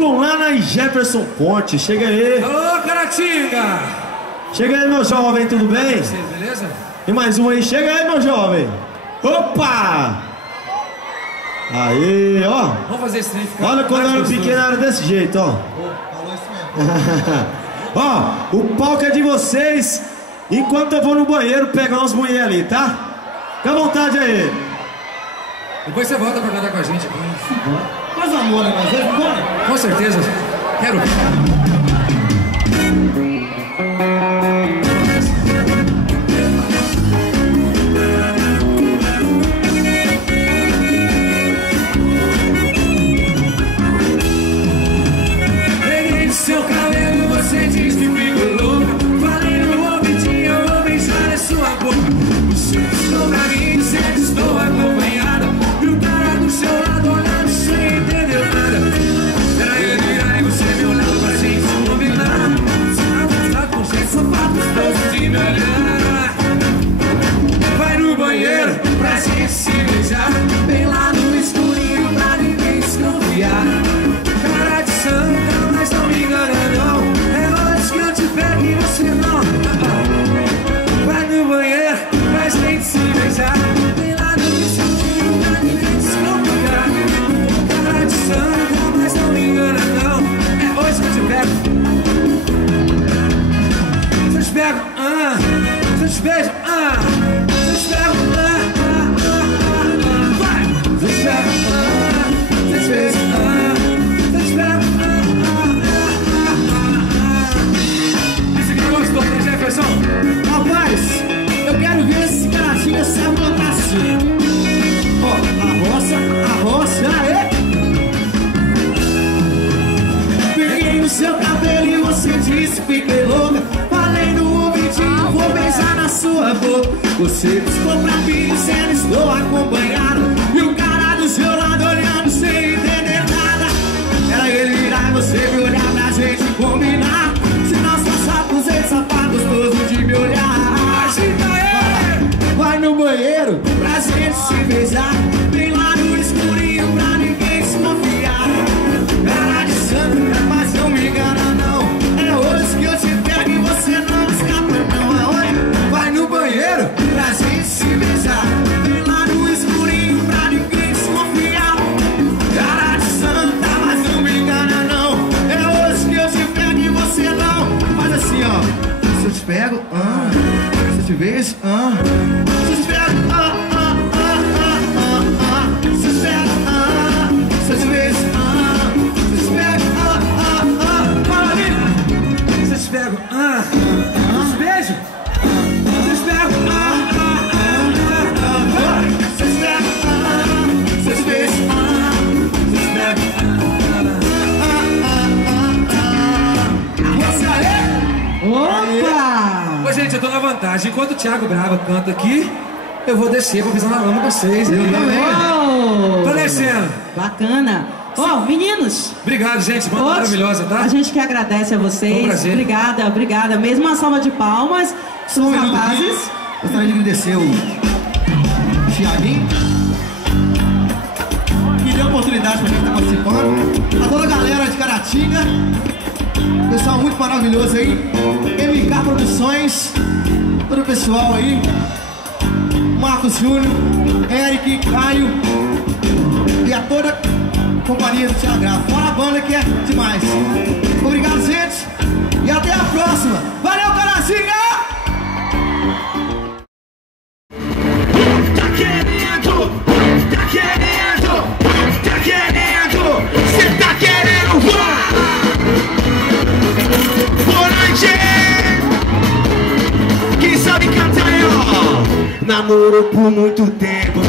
com Lana e Jefferson Ponte. Chega aí. Alô, Caratinga! Chega aí, meu jovem, tudo bem? Você, beleza? E mais um aí, chega aí, meu jovem. Opa! Aí, ó. Vamos fazer esse trem ficar. Olha, quando eu era pequeno era desse jeito, ó. Falou isso mesmo. Ó, o palco é de vocês. Enquanto eu vou no banheiro pegar umas mulheres ali, tá? Fica à vontade aí. Depois você volta pra cantar com a gente aqui. Faz amor, né? Mas vamos embora. Com certeza. Quero. Peguei do seu cabelo, você diz que ficou louca. Falei no ouvidinho, eu vou beijar a sua boca. Você estou pra mim, dizendo estou acompanhada. E o cara do seu lado olhando sem entender nada. Era ele, aí você me olhava pra gente se combinar. Se afastar com gente, só fatos todos de me olhar. Vai no banheiro pra gente se beijar. Bem lá no escurinho pra ninguém desconfiar. Cara de santa, mas não me engana não. É hoje que eu te pego e você não. Vai no banheiro pra gente se beijar. Bem lá no escurinho pra ninguém desconfiar. Cara de santa, mas não me engana não. É hoje que eu te pego. Se eu te pego, se eu te beijo, se eu te pego, vai. Se eu te pego, se eu te beijo, se eu te pego, Isso aqui gostou, né, Jefferson? Rapaz, eu quero ver esse Caratinga sabe cantar assim. Ó, a roça, aê! Peguei no seu cabelo e você disse fiquei louca. Falei no ouvidinho, vou beijar na sua boca. Você piscou pra mim, dizendo estou acompanhado. E o cara do seu lado olhando sem entender nada. Era ele virar e você me olhar pra gente combinar. Se nós passássemos em sapatos todos de me olhar. Agita aí! Vai no banheiro pra gente se beijar. Bem lá no escurinho pra ninguém desconfiar. Cara de santo, mas não me engana não. É hoje que eu te pego e você não escapa não. Aonde? Vai no banheiro pra gente se beijar. Bem lá no escurinho pra ninguém desconfiar. Cara de santa, mas não me engana não. É hoje que eu te pego e você não. Faz assim, ó. Se eu te pego, se eu te beijo, se eu te pego, se eu te pego, se eu te beijo, se eu te pego, fala ali. Se eu te pego, se eu te beijo, se eu te pego, Se eu te pego, se eu te beijo, se eu te pego, você aí? Opa! Ô, gente, eu tô na vantagem. Enquanto o Thiago Brava canta aqui, eu vou descer pra pisar na lama com vocês. Eu Uou! Tô descendo. Bacana. Ó, meninos, Obrigado, gente. Banda hoje maravilhosa, tá? a gente que agradece a Foi um vocês. prazer. Obrigada, obrigada. Mesmo uma salva de palmas. São os rapazes. Gostaria de agradecer o Thiaguinho, que deu a oportunidade pra gente estar participando. A toda a galera de Caratinga, pessoal muito maravilhoso aí. MK Produções, todo o pessoal aí. Marcos Júnior, Eric, Caio e a toda a companhia do Thiago Grava. Fora a banda que é demais. Obrigado, gente, e até a próxima. Valeu, Caratinga! Cê tá querendo voar? Boa noite! Quem sabe cantar, ó. Namorou por muito tempo,